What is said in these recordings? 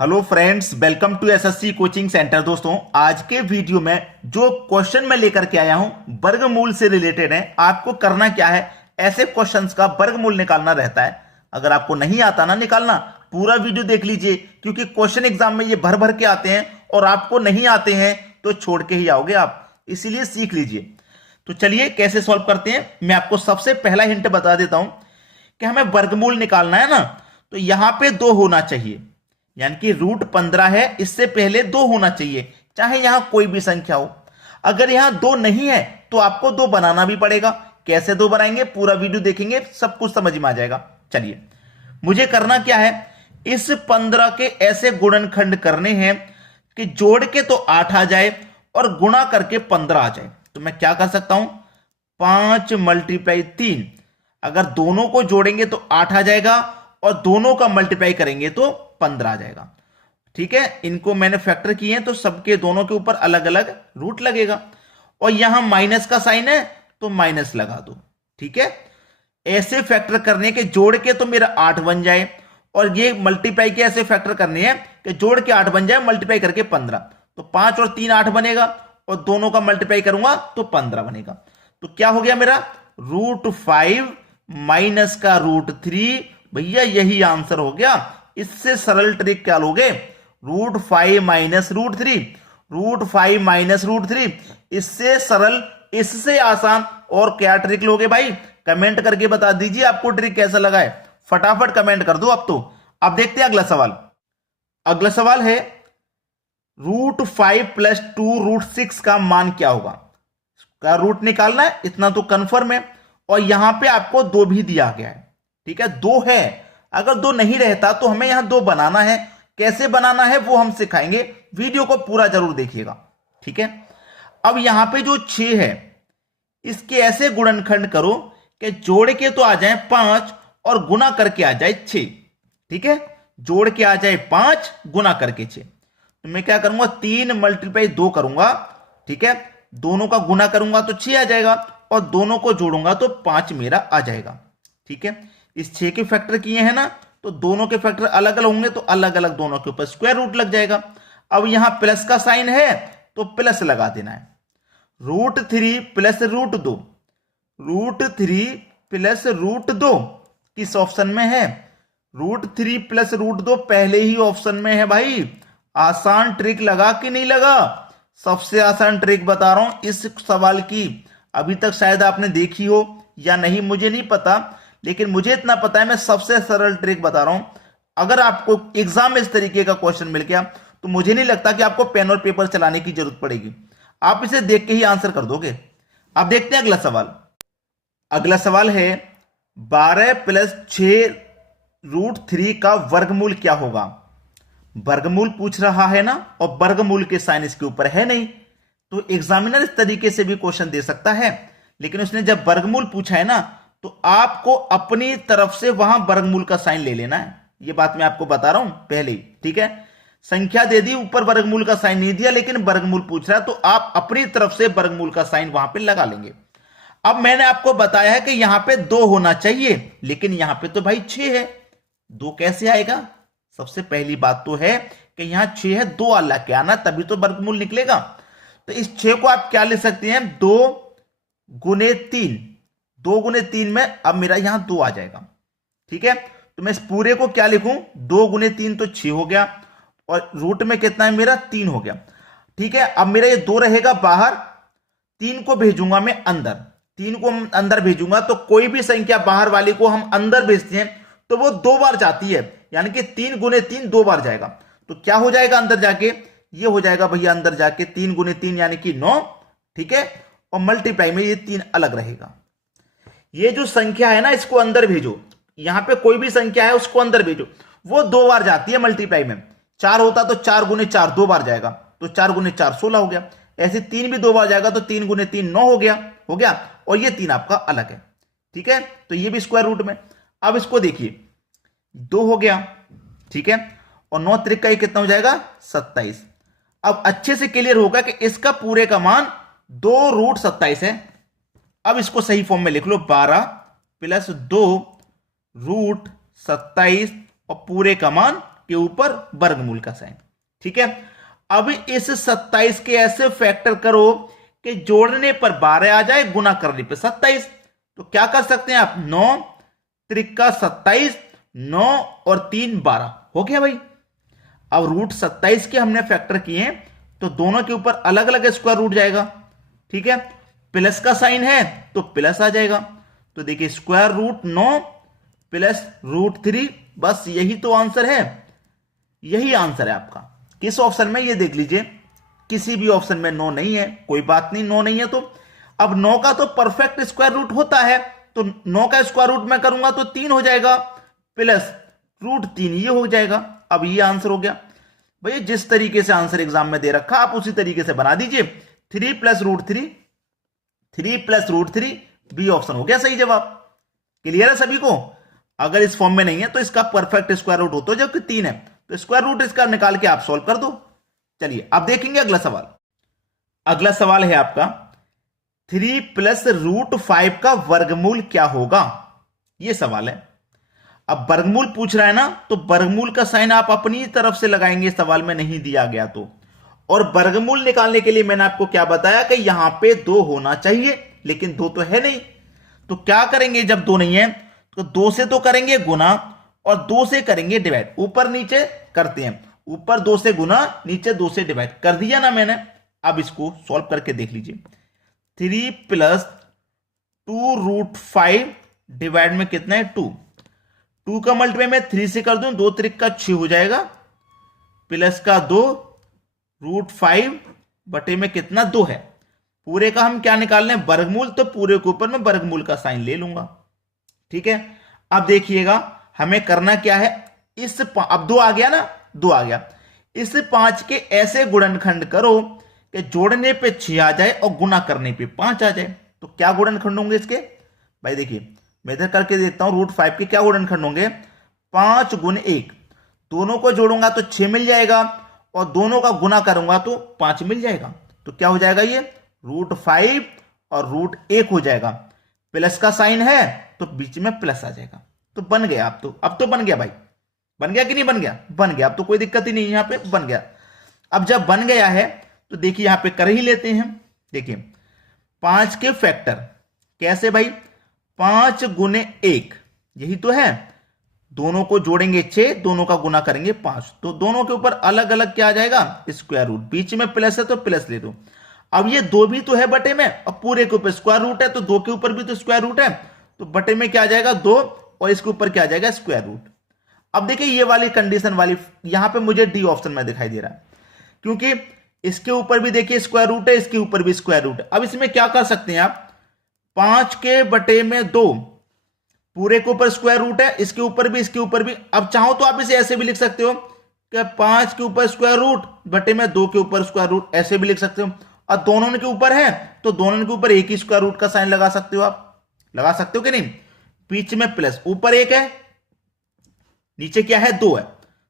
Hello friends, welcome to SSC coaching centre. दोस्तों, आज के वीडियो में जो क्वेश्चन मैं लेकर के आया हूं वर्गमूल से रिलेटेड है। आपको करना क्या है, ऐसे क्वेश्चंस का वर्गमूल निकालना रहता है। अगर आपको नहीं आता ना निकालना, पूरा वीडियो देख लीजिए, क्योंकि क्वेश्चन एग्जाम में ये भर भर के आते हैं और आपको नहीं आते हैं तो छोड़ के ही आओगे आप, इसीलिए सीख लीजिए। तो चलिए कैसे सॉल्व करते हैं, मैं आपको सबसे पहला हिंट बता देता हूं कि हमें वर्गमूल निकालना है ना, तो यहां पे 2 होना चाहिए, यानी कि रूट 15 है, इससे पहले 2 होना चाहिए, चाहे यहां कोई भी संख्या हो। अगर यहां 2 नहीं है तो आपको 2 बनाना भी पड़ेगा। कैसे 2 बनाएंगे, पूरा वीडियो देखेंगे, सब कुछ समझ में आ जाएगा। चलिए, मुझे करना क्या है, इस 15 के ऐसे गुणनखंड करने हैं कि जोड़ के तो 8 आ जाए और गुणा करके 15 आ जाए। तो मैं क्या कर सकता हूं, 5 मल्टीप्लाई 3, अगर दोनों को जोड़ेंगे तो 8 आ जाएगा और दोनों का मल्टीप्लाई करेंगे तो 15 आ जाएगा। ठीक है, इनको मैंने फैक्टर किए हैं तो सबके दोनों के ऊपर अलग अलग रूट लगेगा। और यहां माइनस का साइन है तो माइनस लगा दो। ठीक है, ऐसे फैक्टर करने के जोड़ के तो मेरा 8 बन जाए, और ये मल्टीप्लाई के ऐसे फैक्टर करने हैं कि जोड़ के 8 बन जाए, मल्टीप्लाई करके 15। तो 5 और 3 8 बनेगा, और दोनों का मल्टीप्लाई करूंगा तो 15 बनेगा। तो क्या हो गया मेरा, √5 माइनस का √3। भैया यही आंसर हो गया। इससे सरल ट्रिक क्या लोगे, √5 माइनस √3, √5 माइनस √3, इससे सरल, इससे आसान और क्या ट्रिक लोगे भाई, कमेंट करके बता दीजिए आपको ट्रिक कैसा लगा है। फटाफट कमेंट कर दो अब तो। अब देखते हैं अगला सवाल। अगला सवाल है √5 प्लस 2 √6 का मान क्या होगा। का रूट निकालना है, इतना तो कंफर्म है, और यहां पे आपको 2 भी दिया गया है। ठीक है, 2 है, अगर 2 नहीं रहता तो हमें यहां 2 बनाना है। कैसे बनाना है वो हम सिखाएंगे, वीडियो को पूरा जरूर देखिएगा। ठीक है, अब यहां पे जो 6 है, इसके ऐसे गुणनखंड करो कि जोड़ के तो आ जाए 5 और गुना करके आ जाए 6। ठीक है, जोड़ के आ जाए 5, गुना करके 6। तो मैं क्या करूंगा, 3 मल्टीप्लाई 2 करूंगा। ठीक है, दोनों का गुना करूंगा तो 6 आ जाएगा, और दोनों को जोड़ूंगा तो 5 मेरा आ जाएगा। ठीक है, इस 6 के फैक्टर किए हैं ना, तो दोनों के फैक्टर अलग अलग होंगे, तो अलग अलग दोनों के ऊपर स्क्वायर रूट लग जाएगा। अब यहां प्लस का साइन है तो प्लस लगा देना है। √3 प्लस √2, √3 प्लस √2 किस ऑप्शन में है, √3 प्लस √2 पहले ही ऑप्शन में है भाई। आसान ट्रिक लगा कि नहीं लगा, सबसे आसान ट्रिक बता रहा हूं इस सवाल की। अभी तक शायद आपने देखी हो या नहीं, मुझे नहीं पता, लेकिन मुझे इतना पता है मैं सबसे सरल ट्रिक बता रहा हूं। अगर आपको एग्जाम में इस तरीके का क्वेश्चन मिल गया तो मुझे नहीं लगता कि आपको पेन और पेपर चलाने की जरूरत पड़ेगी, आप इसे देख के ही आंसर कर दोगे। अब देखते हैं अगला सवाल। अगला सवाल है 12 प्लस 6 √3 का वर्गमूल क्या होगा। वर्गमूल पूछ रहा है ना, और वर्गमूल के साइन इसके ऊपर है नहीं, तो एग्जामिनर इस तरीके से भी क्वेश्चन दे सकता है। लेकिन उसने जब वर्गमूल पूछा है ना, तो आपको अपनी तरफ से वहां वर्गमूल का साइन ले लेना है। यह बात मैं आपको बता रहा हूं पहले ही। ठीक है, संख्या दे दी, ऊपर वर्गमूल का साइन नहीं दिया, लेकिन वर्गमूल पूछ रहा है तो आप अपनी तरफ से वर्गमूल का साइन वहां पे लगा लेंगे। अब मैंने आपको बताया है कि यहां पे 2 होना चाहिए, लेकिन यहां पे तो भाई 6 है, 2 कैसे आएगा। सबसे पहली बात तो है कि यहां 6 है, 2 अल्लाह के आना, तभी तो वर्गमूल निकलेगा। तो इस 6 को आप क्या ले सकते हैं, 2 गुने 3, 2 गुने 3 में अब मेरा यहां 2 आ जाएगा। ठीक है, तो मैं इस पूरे को क्या लिखूं, 2 गुने 3 तो 6 हो गया, और रूट में कितना है मेरा, 3 हो गया। ठीक है, अब मेरा ये 2 रहेगा बाहर, 3 को भेजूंगा मैं अंदर, 3 को अंदर भेजूंगा तो कोई भी संख्या बाहर वाली को हम अंदर भेजते हैं तो वो 2 बार जाती है, यानी कि 3 गुने 3 2 बार जाएगा। तो क्या हो जाएगा अंदर जाके, ये हो जाएगा भैया अंदर जाके 3 गुने 3 यानी कि 9। ठीक है, और मल्टीप्लाई में ये 3 अलग रहेगा। ये जो संख्या है ना, इसको अंदर भेजो, यहां पे कोई भी संख्या है उसको अंदर भेजो, वो 2 बार जाती है मल्टीप्लाई में। 4 होता तो 4 गुने 4 2 बार जाएगा, तो 4 गुने 4 16 हो गया। ऐसे 3 भी 2 बार जाएगा तो 3 गुने 3 9 हो गया, और ये 3 आपका अलग है। ठीक है, तो ये भी स्क्वायर रूट में। अब इसको देखिए, 2 हो गया। ठीक है, और 9 त्रिक का ये कितना हो जाएगा, 27। अब अच्छे से क्लियर होगा कि इसका पूरे का मान 2 √27 है। अब इसको सही फॉर्म में लिख लो, 12 प्लस 2 √27 और पूरे का मान के ऊपर वर्गमूल का साइन। ठीक है, अब इस 27 के ऐसे फैक्टर करो कि जोड़ने पर 12 आ जाए, गुना करने पर 27। तो क्या कर सकते हैं आप, 9 त्रिका 27, 9 और 3 12 हो गया भाई। अब रूट 27 के हमने फैक्टर किए तो दोनों के ऊपर अलग अलग स्क्वायर रूट जाएगा। ठीक है, प्लस का साइन है तो प्लस आ जाएगा। तो देखिए स्क्वायर रूट 9 प्लस रूट 3, बस यही तो आंसर है, यही आंसर है आपका। किस ऑप्शन में, ये देख लीजिए, किसी भी ऑप्शन में 9 नहीं है, कोई बात नहीं, 9 नहीं है तो अब 9 का तो परफेक्ट स्क्वायर रूट होता है, तो 9 का स्क्वायर रूट मैं करूंगा तो 3 हो जाएगा, प्लस रूट 3 ये हो जाएगा। अब ये आंसर हो गया भैया। जिस तरीके से आंसर एग्जाम में दे रखा आप उसी तरीके से बना दीजिए। 3 plus root 3, 3 plus root 3, B option हो गया सही जवाब। क्लियर है सभी को? अगर इस फॉर्म में नहीं है तो इसका परफेक्ट स्क्वायर रूट होता है, जबकि 3 है तो स्क्वायर रूट इसका निकाल के आप सॉल्व कर दो। चलिए अब देखेंगे अगला सवाल। अगला सवाल है आपका 3 प्लस रूट 5 का वर्गमूल क्या होगा, यह सवाल है। अब वर्गमूल पूछ रहा है ना, तो वर्गमूल का साइन आप अपनी तरफ से लगाएंगे, सवाल में नहीं दिया गया तो। और वर्गमूल निकालने के लिए मैंने आपको क्या बताया कि यहां पे 2 होना चाहिए, लेकिन 2 तो है नहीं। तो क्या करेंगे, जब 2 नहीं है तो 2 से तो करेंगे गुना और 2 से करेंगे डिवाइड। ऊपर नीचे करते हैं, ऊपर 2 से गुना, नीचे 2 से डिवाइड कर दिया ना मैंने। अब इसको सॉल्व करके देख लीजिए। 3 प्लस 2 रूट 5 डिवाइड में कितना है 2, 2 का मल्टीप्लाई में 3 से कर दूं, 2 त्रिक का 6 हो जाएगा, प्लस का 2 रूट 5 बटे में कितना 2 है। पूरे का हम क्या निकाल रहे हैं, वर्गमूल, तो पूरे के ऊपर मैं वर्गमूल का साइन ले लूंगा। ठीक है, अब देखिएगा हमें करना क्या है, इस अब 2 आ गया ना, 2 आ गया, इस 5 के ऐसे गुणनखंड करो कि जोड़ने पे 6 आ जाए और गुना करने पे 5 आ जाए। तो क्या गुणनखंड होंगे इसके भाई, देखिए मैं इधर करके देखता हूं। रूट 5 के क्या गुणनखंड होंगे, 5 गुने 1, दोनों को जोड़ूंगा तो 6 मिल जाएगा और दोनों का गुना करूंगा तो 5 मिल जाएगा। तो क्या हो जाएगा, ये रूट 5 और रूट 1 हो जाएगा। प्लस का साइन है तो बीच में प्लस आ जाएगा। तो बन गया, अब तो बन गया भाई, बन गया कि नहीं बन गया, बन गया। अब तो कोई दिक्कत ही नहीं है, यहां पे बन गया। अब जब बन गया है तो देखिए यहां पे कर ही लेते हैं। देखिए 5 के फैक्टर कैसे भाई, 5 गुने 1 यही तो है, दोनों को जोड़ेंगे 6, दोनों का गुना करेंगे 5, तो दोनों के ऊपर अलग अलग क्या आ जाएगा, स्क्वायर रूट। बीच में प्लस है तो प्लस ले दो। अब ये 2 भी तो है बटे में, अब पूरे के ऊपर स्क्वायर रूट है तो 2 के ऊपर भी तो स्क्वायर रूट है, तो बटे में क्या आ जाएगा 2 और इसके ऊपर क्या आ जाएगा स्क्वायर रूट। अब देखिए ये वाली कंडीशन वाली यहां पे मुझे डी ऑप्शन में दिखाई दे रहा है, क्योंकि इसके ऊपर भी देखिए स्क्वायर रूट है, इसके ऊपर भी स्क्वायर रूट है। अब इसमें क्या कर सकते हैं आप, 5 के बटे में 2, पूरे के ऊपर स्क्वायर रूट है, इसके ऊपर भी, इसके ऊपर भी। अब चाहो तो आप इसे ऐसे भी लिख सकते हो कि 5 के ऊपर स्क्वायर रूट बटे में 2 के ऊपर स्क्वायर रूट, ऐसे भी लिख सकते हो। और दोनों के ऊपर है तो दोनों के ऊपर एक ही स्क्वायर रूट का साइन लगा सकते हो, आप लगा सकते हो कि नहीं। बीच में प्लस, ऊपर 1 है, नीचे क्या है 2 है,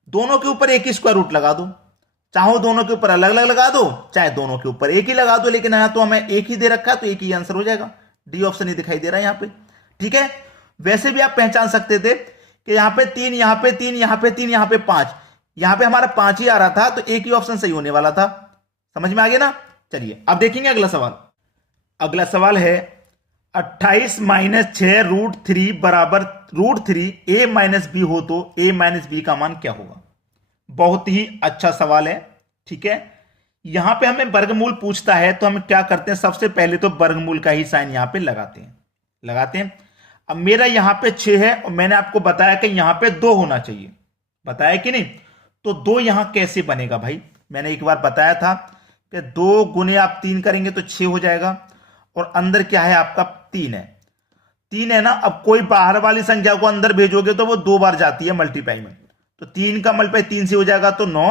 दोनों के ऊपर एक ही स्क्वायर रूट लगा दो। चाहो दोनों के ऊपर अलग अलग लगा दो, चाहे दोनों के ऊपर एक ही लगा दो, लेकिन यहां तो हमें एक ही दे रखा है तो एक ही आंसर हो जाएगा। डी ऑप्शन ही दिखाई दे रहा है यहां पे। ठीक है, वैसे भी आप पहचान सकते थे कि यहां पे 3, यहां पे 3, यहां पे 3, यहां पे 5, यहां पे हमारा 5 ही आ रहा था तो एक ही ऑप्शन सही होने वाला था। समझ में आ गया ना। चलिए अब देखेंगे अगला सवाल। अगला सवाल है 28 माइनस 6 रूट 3 बराबर रूट 3 a माइनस बी हो तो a माइनस बी का मान क्या होगा। बहुत ही अच्छा सवाल है। ठीक है, यहां पे हमें वर्गमूल पूछता है तो हम क्या करते हैं, सबसे पहले तो वर्गमूल का ही साइन यहां पे लगाते हैं। अब मेरा यहां पे 6 है और मैंने आपको बताया कि यहां पे 2 होना चाहिए, बताया कि नहीं। तो 2 यहां कैसे बनेगा भाई, मैंने एक बार बताया था कि 2 गुने आप 3 करेंगे तो 6 हो जाएगा, और अंदर क्या है आपका 3 है ना। अब कोई बाहर वाली संख्या को अंदर भेजोगे तो वो 2 बार जाती है मल्टीप्लाई में, तो 3 का मल्टीप्लाई 3 से हो जाएगा तो 9,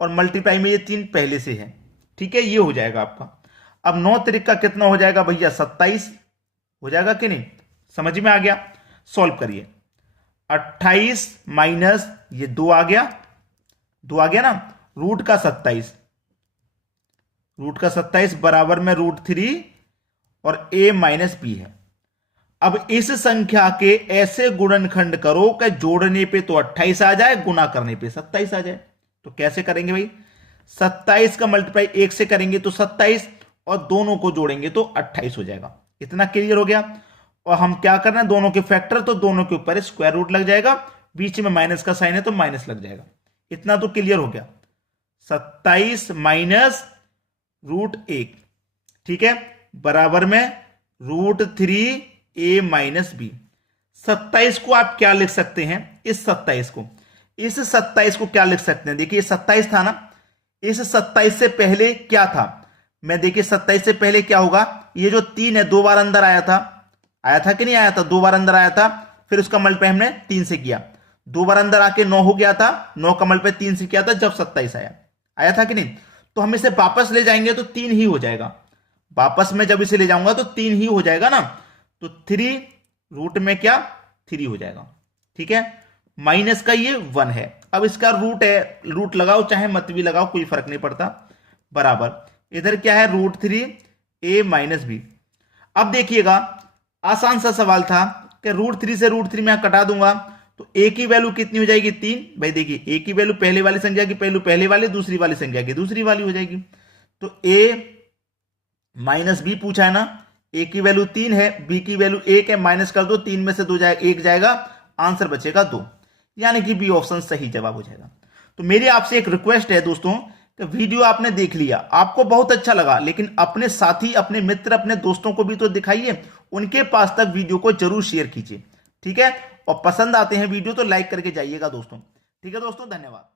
और मल्टीप्लाई में ये 3 पहले से है। ठीक है, ये हो जाएगा आपका। अब 9 त्रिक का कितना हो जाएगा भैया 27 हो जाएगा कि नहीं, समझ में आ गया। सॉल्व करिए, 28 माइनस ये 2 आ गया ना, रूट का 27 बराबर में रूट 3 और a माइनस बी है। अब इस संख्या के ऐसे गुणनखंड करो कि जोड़ने पे तो 28 आ जाए, गुना करने पे 27 आ जाए। तो कैसे करेंगे भाई? 27 का मल्टीप्लाई 1 से करेंगे तो 27, और दोनों को जोड़ेंगे तो 28 हो जाएगा। इतना क्लियर हो गया। और हम क्या करना है, दोनों के फैक्टर, तो दोनों के ऊपर स्क्वायर रूट लग जाएगा, बीच में माइनस का साइन है तो माइनस लग जाएगा। इतना तो क्लियर हो गया। 27 माइनस रूट 1, ठीक है, बराबर में √3a माइनस बी। 27 को आप क्या लिख सकते हैं? इस 27 को क्या लिख सकते हैं? देखिए 27 था ना, इस 27 से पहले क्या था? मैं देखिए 27 से पहले क्या होगा, ये जो 3 है 2 बार अंदर आया था कि नहीं आया था? 2 बार अंदर आया था, फिर उसका मल्टीप्लाई हमने 3 से किया, 2 बार अंदर आके 9 हो गया था, 9 का मल्टीप्लाई 3 से किया था जब 27 आया था कि नहीं? तो हम इसे वापस ले जाएंगे तो 3 ही हो जाएगा। वापस में जब इसे ले जाऊंगा तो 3 ही हो जाएगा ना, तो 3 रूट में क्या 3 हो जाएगा, ठीक है। माइनस का ये 1 है। अब इसका रूट है, रूट लगाओ चाहे मत भी लगाओ, कोई फर्क नहीं पड़ता, बराबर इधर क्या है √3a माइनस बी। अब देखिएगा आसान सा सवाल था कि √3 से √3 में कटा दूंगा तो a की वैल्यू कितनी हो जाएगी 3। भाई देखिए a की वैल्यू पहले वाली संख्या की वैल्यू पहले वाली, दूसरी वाली संख्या की दूसरी वाली हो जाएगी। तो a माइनस बी पूछा है ना, a की वैल्यू 3 है, b की वैल्यू 1 है, माइनस कर दो, 3 में से 2 जाएगा 1 जाएगा, आंसर बचेगा 2, यानी कि बी ऑप्शन सही जवाब हो जाएगा। तो मेरी आपसे एक रिक्वेस्ट है दोस्तों कि वीडियो आपने देख लिया, आपको बहुत अच्छा लगा, लेकिन अपने साथी, अपने मित्र, अपने दोस्तों को भी तो दिखाइए, उनके पास तक वीडियो को जरूर शेयर कीजिए, ठीक है। और पसंद आते हैं वीडियो तो लाइक करके जाइएगा दोस्तों, ठीक है दोस्तों, धन्यवाद।